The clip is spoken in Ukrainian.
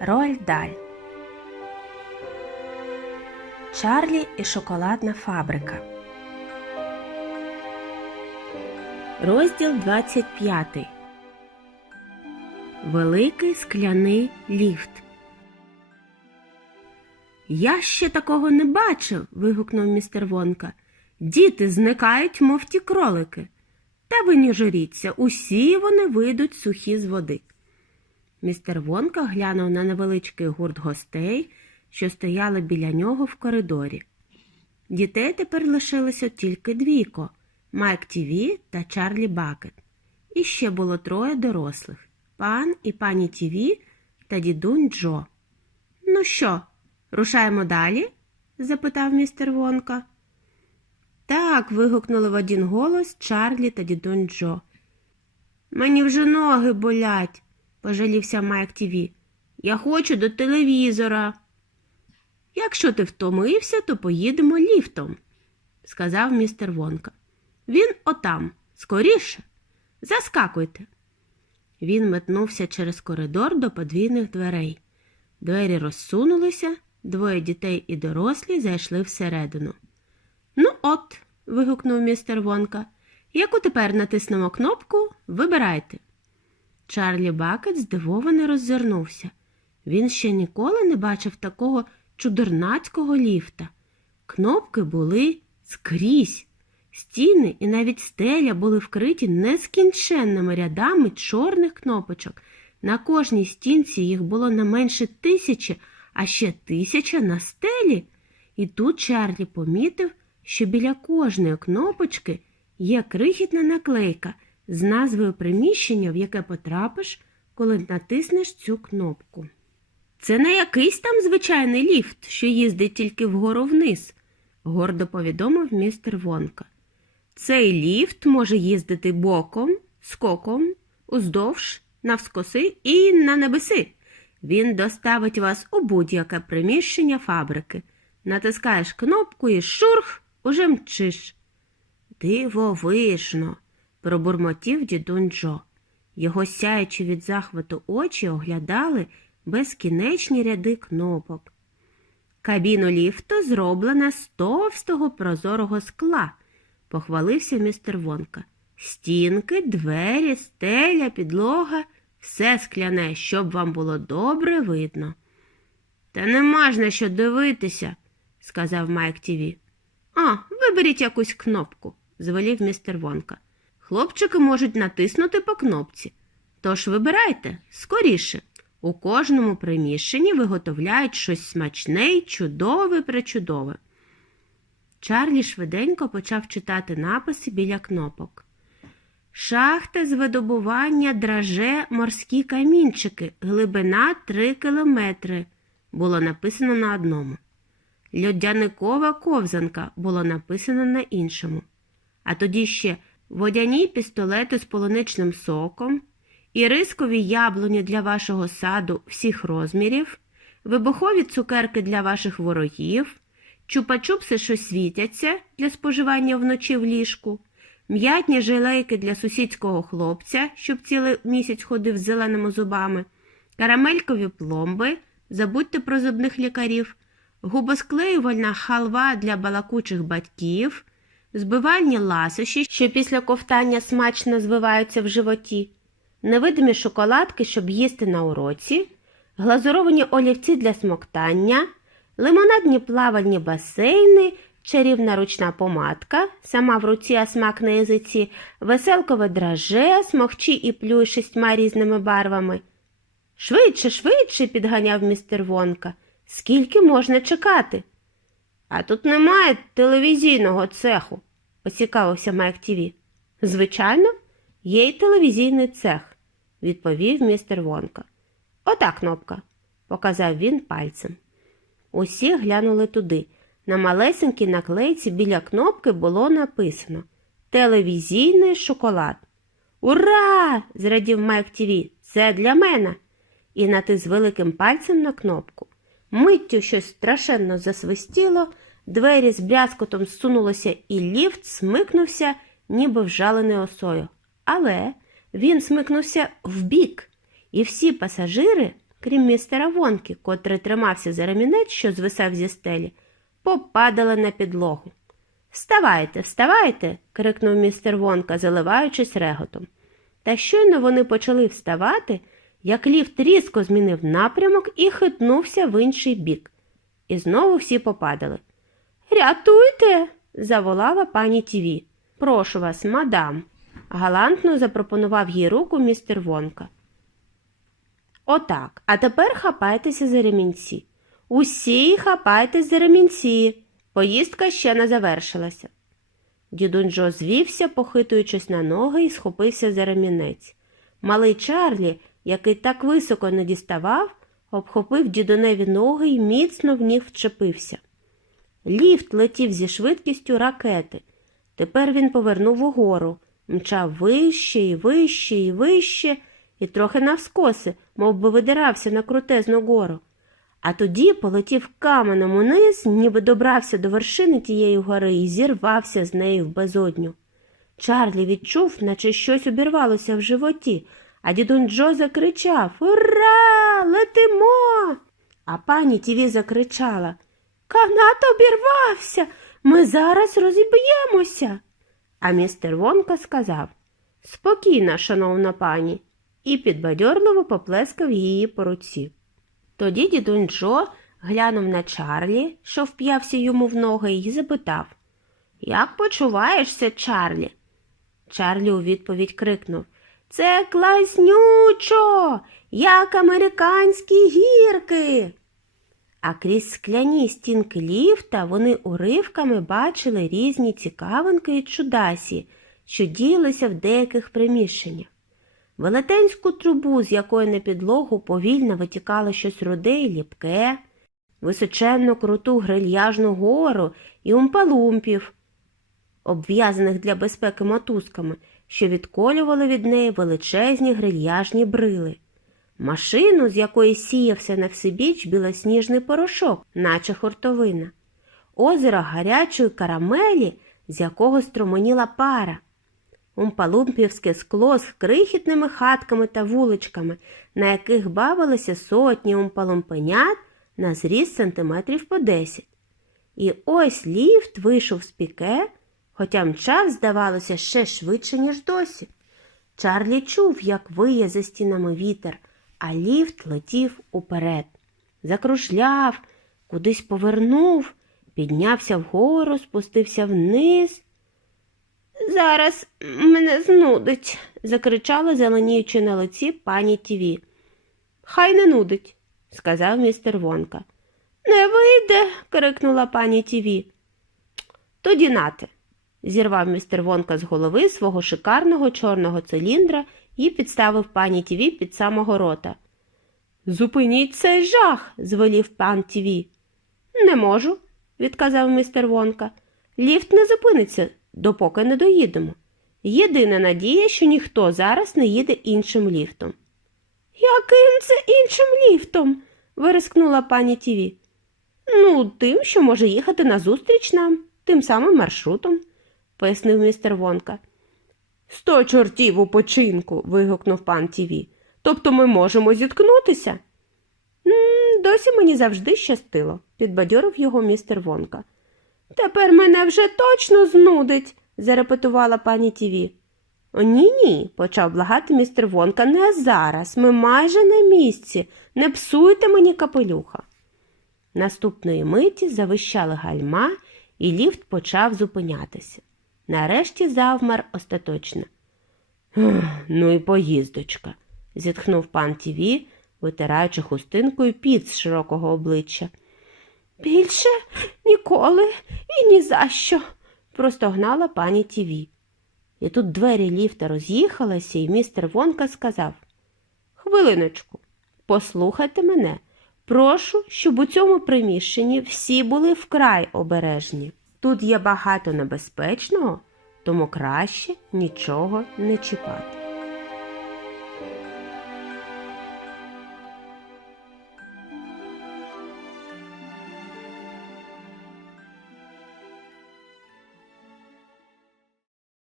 Роальд Даль. Чарлі і шоколадна фабрика. Розділ 25. Великий скляний ліфт. Я ще такого не бачив. вигукнув містер Вонка. Діти зникають, мов ті кролики. Та ви не журіться, усі вони вийдуть сухі з води. Містер Вонка глянув на невеличкий гурт гостей, що стояли біля нього в коридорі. Дітей тепер лишилося тільки двійко Майк Тіві та Чарлі Бакет. І ще було троє дорослих пан і пані Тіві та дідунь Джо. Ну що, рушаємо далі? запитав містер Вонка. Так, вигукнули в один голос Чарлі та дідунь Джо. Мені вже ноги болять, пожалівся Майк Тіві. Я хочу до телевізора. Якщо ти втомився, то поїдемо ліфтом, сказав містер Вонка. Він отам, скоріше. Заскакуйте. Він метнувся через коридор до подвійних дверей. Двері розсунулися, двоє дітей і дорослі зайшли всередину. Ну, от, вигукнув містер Вонка. Яку тепер натиснемо кнопку, вибирайте. Чарлі Бакет здивовано роззирнувся. Він ще ніколи не бачив такого чудернацького ліфта. Кнопки були скрізь. Стіни і навіть стеля були вкриті нескінченними рядами чорних кнопочок. На кожній стінці їх було не менше тисячі, а ще тисяча на стелі. І тут Чарлі помітив, що біля кожної кнопочки є крихітна наклейка з назвою приміщення, в яке потрапиш, коли натиснеш цю кнопку. Це не якийсь там звичайний ліфт, що їздить тільки вгору вниз, гордо повідомив містер Вонка. Цей ліфт може їздити боком, скоком, уздовж, навскоси і на небеси. Він доставить вас у будь-яке приміщення фабрики. Натискаєш кнопку і шурх уже мчиш. Дивовижно, пробурмотів дідунь Джо. Його сяючі від захвату очі оглядали безкінечні ряди кнопок. Кабіну ліфту зроблена з товстого прозорого скла, похвалився містер Вонка. Стінки, двері, стеля, підлога, все скляне, щоб вам було добре видно. Та нема ж на що дивитися, сказав Майк Тіві. А, виберіть якусь кнопку, звелів містер Вонка. Хлопчики можуть натиснути по кнопці. Тож вибирайте скоріше. У кожному приміщенні виготовляють щось смачне й чудове причудове. Чарлі швиденько почав читати написи біля кнопок. Шахта з видобування драже морські камінчики, глибина 3 кілометри, було написано на одному. Льодяникова ковзанка було написано на іншому. А тоді ще водяні пістолети з полуничним соком, і рискові яблуні для вашого саду всіх розмірів, вибухові цукерки для ваших ворогів, чупа-чупси, що світяться для споживання вночі в ліжку, м'ятні жилейки для сусідського хлопця, щоб цілий місяць ходив з зеленими зубами, карамелькові пломби, забудьте про зубних лікарів, губосклеювальна халва для балакучих батьків, збивальні ласощі, що після ковтання смачно звиваються в животі невидимі шоколадки, щоб їсти на уроці, глазуровані олівці для смоктання, лимонадні плавальні басейни, чарівна ручна помадка, сама в руці, а смак на язиці, веселкове драже, смокчі і плюй шістьма різними барвами. Швидше, швидше, підганяв містер Вонка. Скільки можна чекати? А тут немає телевізійного цеху, поцікавився Майк Тіві. Звичайно, є й телевізійний цех, відповів містер Вонка. Ота кнопка, показав він пальцем. Усі глянули туди. На малесенькій наклейці біля кнопки було написано Телевізійний шоколад. Ура! зрадів Майк Тіві. Це для мене. І натис великим пальцем на кнопку. Миттю щось страшенно засвистіло, двері з брязкотом зсунулося, і ліфт смикнувся, ніби вжалений осою. Але він смикнувся вбік, і всі пасажири крім містера Вонки, котрий тримався за ремінець, що звисав зі стелі, попадали на підлогу. Вставайте, вставайте. крикнув містер Вонка, заливаючись реготом. Та щойно вони почали вставати, як ліфт різко змінив напрямок і хитнувся в інший бік. І знову всі попадали. Рятуйте. заволала пані Тіві. Прошу вас, мадам, галантно запропонував їй руку містер Вонка. Отак, а тепер хапайтеся за ремінці. Усі хапайтесь за ремінці. Поїздка ще не завершилася. Дідунь Джо звівся, похитуючись на ноги, і схопився за ремінець. Малий Чарлі, який так високо не діставав, обхопив дідуневі ноги і міцно в них вчепився. Ліфт летів зі швидкістю ракети. Тепер він повернув угору, мчав вище і вище і вище, і трохи навскоси, мов би видирався на крутезну гору. А тоді полетів каменем униз, ніби добрався до вершини тієї гори і зірвався з неї в безодню. Чарлі відчув, наче щось обірвалося в животі, а дідунь Джо закричав Ура! Летимо! А пані Тіві закричала Канат обірвався. Ми зараз розіб'ємося. А містер Вонка сказав Спокійно, шановна пані, і підбадьорливо поплескав її по руці. Тоді дідунь Джо глянув на Чарлі, що вп'явся йому в ноги, і запитав Як почуваєшся, Чарлі? Чарлі у відповідь крикнув Це класнючо, як американські гірки. А крізь скляні стінки ліфта вони уривками бачили різні цікавинки і чудасі, що діялися в деяких приміщеннях. Велетенську трубу, з якої на підлогу повільно витікало щось руде й ліпке, височенну круту грильяжну гору і умпалумпів, обв'язаних для безпеки мотузками, що відколювали від неї величезні грильяжні брили, машину, з якої сіявся на всебіч білосніжний порошок, наче хуртовина, озеро гарячої карамелі, з якого струменіла пара умпалумпівське скло з крихітними хатками та вуличками, на яких бавилися сотні умпалумпенят на зріст сантиметрів по десять. І ось ліфт вийшов з піке, хоча мчав, здавалося, ще швидше, ніж досі. Чарлі чув, як виє за стінами вітер, а ліфт летів уперед. Закружляв, кудись повернув, піднявся вгору, спустився вниз. Зараз мене знудить, закричала, зеленіючи на лиці пані Тіві. Хай не нудить, сказав містер Вонка. Не вийде, крикнула пані Тіві. Тоді нате, зірвав містер Вонка з голови свого шикарного чорного циліндра і підставив пані Тіві під самого рота. Зупиніть цей жах, звелів пан Тіві. Не можу, відказав містер Вонка. Ліфт не зупиниться, допоки не доїдемо. Єдина надія, що ніхто зараз не їде іншим ліфтом. Яким це іншим ліфтом? вирискнула пані Тіві. Ну, тим, що може їхати назустріч нам, тим самим маршрутом, пояснив містер Вонка. Сто чортів у починку. вигукнув пан Тіві. Тобто ми можемо зіткнутися? м досі мені завжди щастило, підбадьорив його містер Вонка. Тепер мене вже точно знудить, зарепетувала пані Тіві. О, ні, ні, почав благати містер Вонка. Не зараз. Ми майже на місці. Не псуйте мені капелюха. Наступної миті завищали гальма, і ліфт почав зупинятися. Нарешті завмер остаточно. Ну і поїздочка, зітхнув пан Тіві, витираючи хустинкою під з широкого обличчя. Більше ніколи і ні за що, простогнала пані Тіві. І тут двері ліфта роз'їхалися, і містер Вонка сказав Хвилиночку, послухайте мене. Прошу, щоб у цьому приміщенні всі були вкрай обережні. Тут є багато небезпечного, тому краще нічого не чіпати.